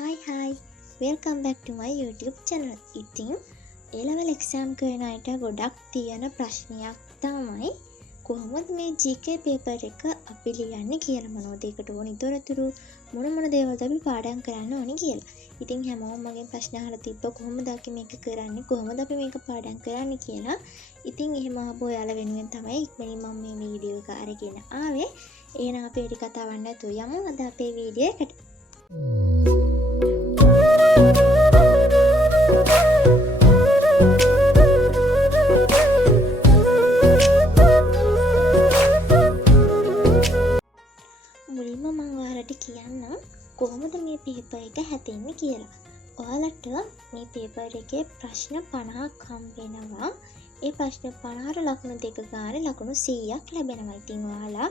Hi, welcome back to my YouTube channel. ඉතින් A-level exam කරන අයට ගොඩක් තියෙන ප්‍රශ්නයක් තමයි කොහොමද මේ GK paper එක අපි ලියන්නේ කියලා මොනවද ඒකට ඕනි තොරතුරු මොන දේවල්ද අපි පාඩම් කරන්න ඕනි කියලා. ඉතින් හැමෝම මගෙන් ප්‍රශ්න අහලා තිබ්බා කොහොමද අපි මේක කරන්නේ කොහොමද අපි මේක පාඩම් කරන්නේ කියලා. ඉතින් එහෙම අහපු ඔයාලා වෙනුවෙන් තමයි ඉක්මනින් මම මේ වීඩියෝ එක අරගෙන ආවේ. එහෙනම් අපි ඒටි කතාවක් නැතුව යමු අද අපේ වීඩියෝ එකට. මුලින්ම මම ඔයාලට කියන්නම් කොහොමද මේ පේපර් එක හැදෙන්නේ කියලා. ඔයාලට මේ පේපර් එකේ ප්‍රශ්න 50ක් හම්බ වෙනවා. ඒ ප්‍රශ්න 50ට ලකුණු දෙක ගානේ ලකුණු 100ක් ලැබෙනවා. ඉතින් ඔයාලා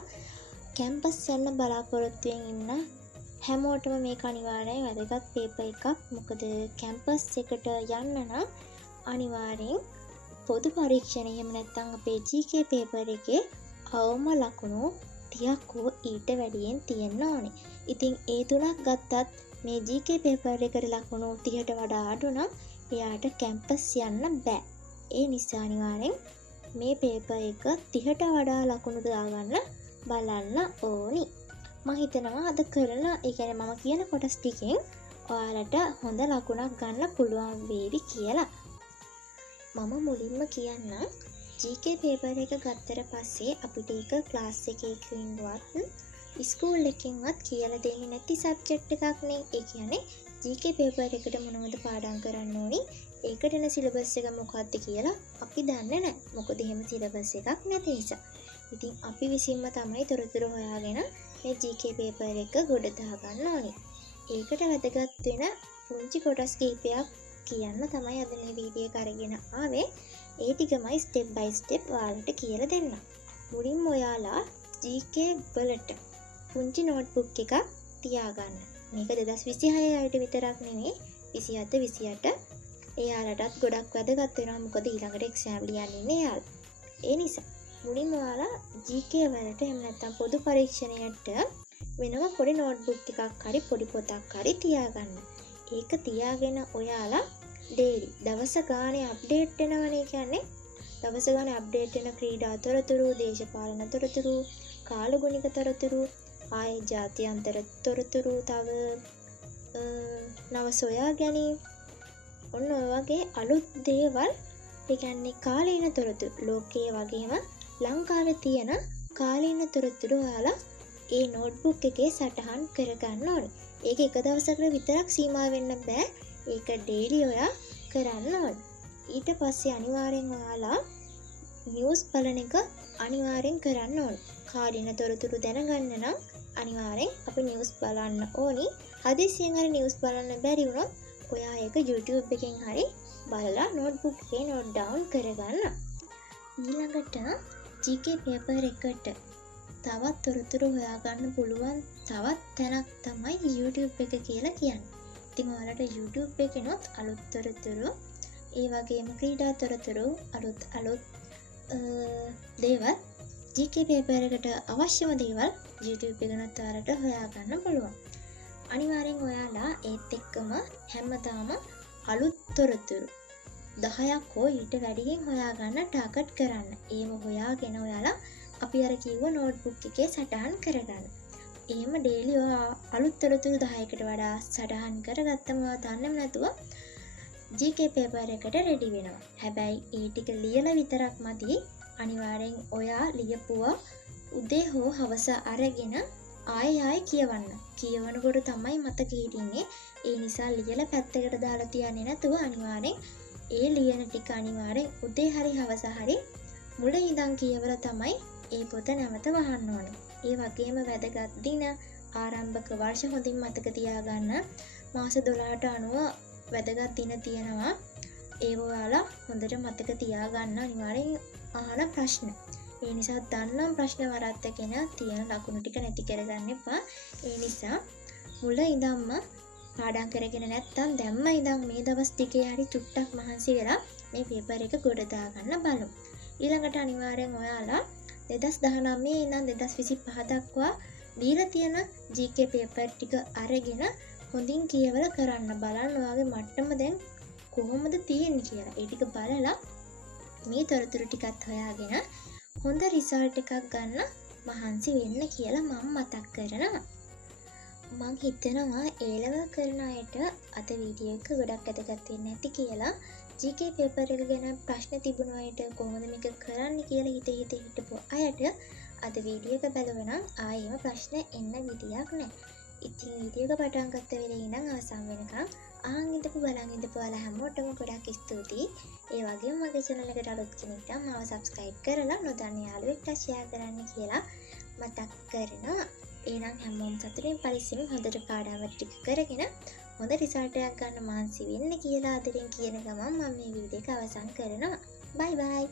කැම්පස් යන්න බලාපොරොත්තුෙන් ඉන්න හැමෝටම මේක අනිවාර්යයෙන් වැදගත් පේපර් එකක්. මොකද කැම්පස් එකට යන්න නම් අනිවාර්යෙන් පොදු පරීක්ෂණ එහෙම නැත්නම් අපේ GK පේපර් එකේ අවම ලකුණු 30ක් හෝ ඊට වැඩියෙන් තියෙන්න ඕනේ. ඉතින් ඒ තුනක් ගත්තත් මේ GK පේපර් එකට ලකුණු 30ට වඩා අඩු නම් එයාට කැම්පස් යන්න බෑ. ඒ නිසා අනිවාර්යෙන් මේ පේපර් එක 30ට වඩා ලකුණු දාගන්න බලන්න ඕනි. මම හිතනවා අද කරන ඒ කියන්නේ මම කියන කොටස් ටිකෙන් ඔයාලට හොඳ ලකුණක් ගන්න පුළුවන් වේවි කියලා. මම මුලින්ම කියන්නම් GK පේපර් එක ගත්තට පස්සේ අපිට ඒක ක්ලාස් එකකින්වත් ස්කූල් එකකින්වත් කියලා දෙන්නේ නැති සබ්ජෙක්ට් එකක් නේ. ඒ කියන්නේ GK පේපර් එකට මොනවද පාඩම් කරන්න ඕනි? ඒකට එන සිලබස් එක මොකක්ද කියලා අපි දන්නේ නැහැ. මොකද එහෙම සිලබස් එකක් නැති නිසා. ඉතින් අපි විසින්ම තමයි තොරතුරු හොයාගෙන මේ GK පේපර් එක ගොඩ දාගන්න ඕනේ. ඒකට වැදගත් වෙන පුංචි කොටස් කිහිපයක් කියන්න තමයි අද මේ වීඩියෝ එක අරගෙන ආවේ. ඒ ටිකමයි ස්ටෙප් බයි ස්ටෙප් ඔයාලට කියලා දෙන්න. මුලින්ම ඔයාලා GK වලට පුංචි නෝට්බුක් එකක් තියාගන්න. මේක 2026 අයට විතරක් නෙමෙයි 27 28 එයාලටත් ගොඩක් වැදගත් වෙනවා. මොකද ඊළඟට එක්සෑම් ලියන්න ඉන්නේ එයාලා. ඒ නිසා මුලින්ම ඔයාලා GK වලට එහෙම නැත්නම් පොදු පරීක්ෂණයට වෙනම පොඩි නෝට්බුක් එකක් හරි පොඩි පොතක් හරි තියාගන්න. ඒක තියාගෙන ඔයාලා ඩේලි දවස ගානේ අප්ඩේට් වෙනවනේ. කියන්නේ දවස ගානේ අප්ඩේට් වෙන ක්‍රීඩා තොරතුරු, දේශපාලන තොරතුරු, කාලගුණික තොරතුරු, ආයේ ජාත්‍යන්තර තොරතුරු, තව නව සොයා ගැනීම ඔන්න ඔය වගේ අලුත් දේවල් ඒ කියන්නේ කාලීන තොරතුරු ලෝකයේ වගේම ලංකාවේ තියෙන කාලීන තොරතුරු ඔයාලා ඒ නෝට්බුක් එකේ සටහන් කරගන්න ඕනේ. ඒක එක දවසකට විතරක් සීමා වෙන්න බෑ. ඒක ඩේලි ඔයා කරන්න ඕනේ. ඊට පස්සේ අනිවාර්යෙන් ඔයාලා නිවුස් බලන එක අනිවාර්යෙන් කරන්න ඕනේ. කාලීන තොරතුරු දැනගන්න නම් අනිවාර්යෙන් අපි නිවුස් බලන්න ඕනි. හදිසියෙන් හරි නිවුස් බලන්න බැරි වුණොත් ඔයා ඒක YouTube එකෙන් හරි බලලා නෝට්බුක් එකේ නෝට් ඩවුන් කරගන්න. ඊළඟට GK පේපර් එකට තවත් තොරතුරු හොයාගන්න පුළුවන් තවත් තැනක් තමයි YouTube එක කියලා කියන්නේ. ඉතින් ඔයාලට YouTube එකේනොත් අලුත් තොරතුරු ඒ වගේම ක්‍රීඩා තොරතුරු අලුත් දේවල් GK පේපර් එකට අවශ්‍යම දේවල් YouTube එකනත් ඔයාලට හොයාගන්න පුළුවන්. අනිවාර්යෙන් ඔයාලා ඒත් එක්කම හැමදාම අලුත් තොරතුරු 10ක් හෝ ඊට වැඩියෙන් හොයාගන්න ටාගට් කරන්න. ඒව හොයාගෙන ඔයාලා අපි අර කිව්ව නෝට්බුක් එකේ සටහන් කරගන්න. එහෙම ඩේලි ඔයා අලුත් තොරතුරු 10කට වඩා සටහන් කරගත්තම ඔයා දන්නේම නැතුව GK පේපර් එකට රෙඩි වෙනවා. හැබැයි ඒ ටික ලියලා විතරක් මදි. අනිවාර්යෙන් ඔයා ලියපුවා උදේ හෝ හවස අරගෙන ආයෙ කියවන්න. කියවනකොට තමයි මතක හිටින්නේ. ඒ නිසා ලියලා පැත්තකට දාලා තියන්නේ නැතුව අනිවාර්යෙන් ඒ ලියන ටික අනිවාර්යෙන් උදේ හරි හවස හරි මුල ඉඳන් කියවලා තමයි ඒ පොත නැවත වහන්න ඕනේ. ඒ වගේම වැදගත් දින ආරම්භක වර්ෂ හොඳින් මතක තියාගන්න. මාස 12ට අනුව වැදගත් දින තියෙනවා. ඒව ඔයාලා හොඳට මතක තියාගන්න. අනිවාර්යෙන් අහන ප්‍රශ්න. ඒ නිසා දන්නම් ප්‍රශ්න වරද්දගෙන තියෙන ලකුණු ටික නැති කරගන්න එපා. ඒ නිසා මුල ඉඳන්ම පාඩම් කරගෙන නැත්තම් දැම්ම ඉඳන් මේ දවස් ටිකේ හරි චුට්ටක් මහන්සි වෙලා මේ පේපර් එක ගොඩ දාගන්න බලමු. ඊළඟට අනිවාර්යෙන් ඔයාලා 2019 ඉඳන් 2025 දක්වා දීලා තියෙන GK පේපර් ටික අරගෙන හොඳින් කියවලා කරන්න බලන්න ඔයාගේ මට්ටම දැන් කොහොමද තියෙන්නේ කියලා. ඒ ටික බලලා මේ තොරතුරු ටිකත් හොයාගෙන හොඳ රිසල්ට් එකක් ගන්න මහන්සි වෙන්න කියලා මම මතක් කරනවා. මං හිතනවා A-level කරන අයට අද වීඩියෝ එක ගොඩක් වැදගත් වෙන්නේ නැති කියලා. GK පේපර් එක ගැන ප්‍රශ්න තිබුණු අයට කොහොමද මේක කරන්න කියලා හිතපු අයට අද වීඩියෝ එක බලවනම් ආයෙම ප්‍රශ්න එන්න විදියක් නැහැ. ඉතින් වීඩියෝ එක පටන් ගත්ත වෙලේ ඉඳන් අවසන් වෙනකම් අහන් ඉඳපු බලන් ඉඳපු ඔයාලා හැමෝටම ගොඩක් ස්තුතියි. ඒ වගේම මගේ channel එකට අලුත් කෙනෙක් නම් මාව subscribe කරලා නොදන්න යාළුවෙක්ට share කරන්න කියලා මතක් කරනවා. එහෙනම් හැමෝම සතුටින් පරිස්සමින් හොඳට පාඩම් ටික කරගෙන හොඳ රිසල්ට් එකක් ගන්න මහන්සි වෙන්න කියලා අදින් කියන ගමන් මම මේ වීඩියෝ එක අවසන් කරනවා. bye bye.